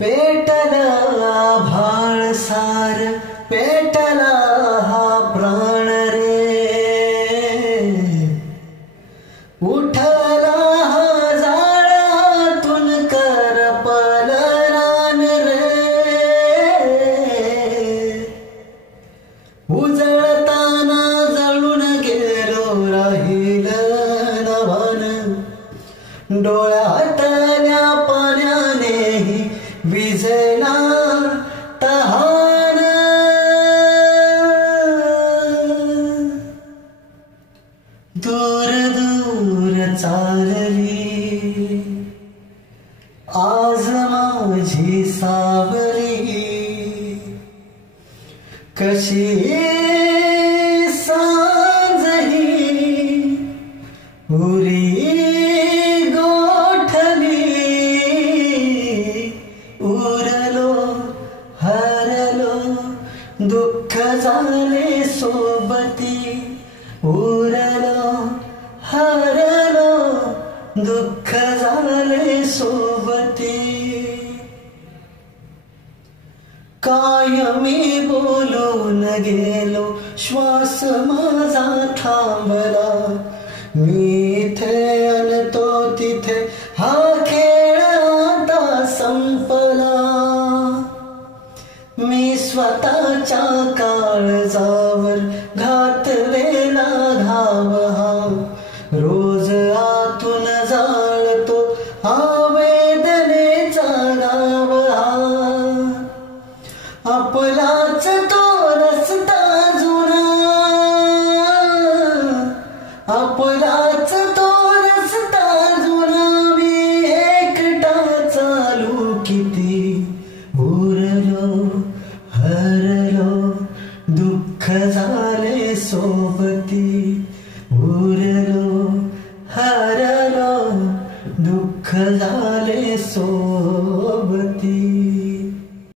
पेटला भाळ सार पेटला हा प्राण रे, उठला हा जाळातून करपल रान रे, उजळताना जळून गेलो राहील नभान, डोळ्यातल्या पाण्यानेही विझला तहान, दूर दूर चालली आज माझी सावली, कशी सांजही उरी गोठली, उरलो हरलो दुःख झाले सोबती, उरलो हरलो दुःख झाले सोबती, कायमी बोलून गेलो श्वास माझा थांबला, मी इथे अन तो तिथे हा खेळ आता संपला, मी स्वतःच्या काळजावर घातलेला घाव हा, रोज आतून जाळतो हा वेदनेचा गाव हा, आपलाच तो रस्ता जुना, आपलाच तो रस्ता जुना, मी एकटा चालू किती, उरलो हरलो दुःख झाले सोबती, उरलो हरलो दुःख झाले सोबती.